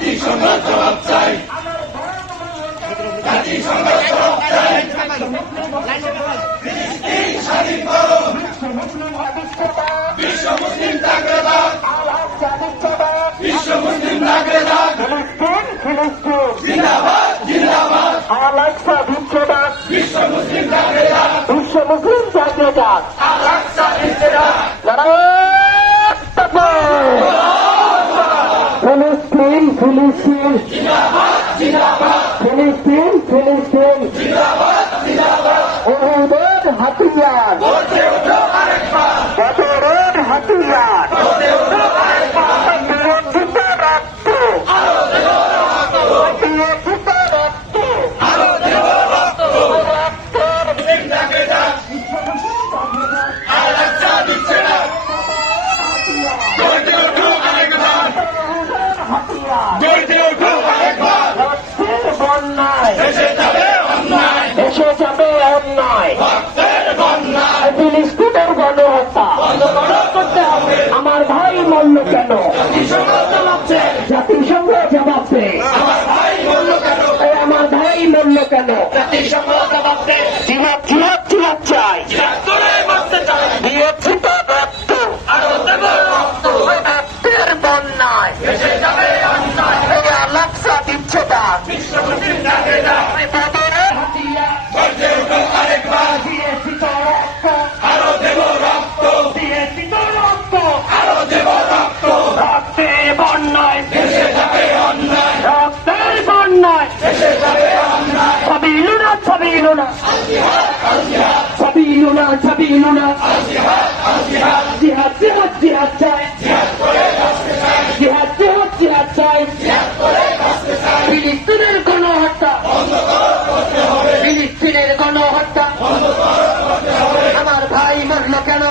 জাতিসংঘ জবাব চাই। জাতিসংঘ জবাব চাই। বিশ্ব মুসলিম জিন্দাবাদ বিশ্ব মুসলিম তাগরেদার বিশ্ব মুসলিম জাতীয়তার ফিলিস্তিন ফিলিস্তিন ফিলিস্তিন ওহুদের হাতিয়ার গর্জে উঠো আরেকবার বন্যায়। এসে যাবে অন্যায়। এসে যাবে অন্যায়। রক্তের বন্যায়। ফিলিস্তিনের গণহত্যা। বন্ধ করতে হবে। আমার ভাই মরল কেন? জাতিসংঘ জবাব চাই জাতিসংঘ আমার ভাই বলল কেন? আমার ভাই কেন? জাতিসংঘ জবাব দে জিহাদ সাবিলুনা সাবিলুনা জিহাদ জিহাদ জিহাদ চাই। জিহাদ জিহাদ জিহাদ চাই। ফিলিস্তিনের গণহত্যা। ফিলিস্তিনের গণহত্যা। আমার ভাই মরল কেন?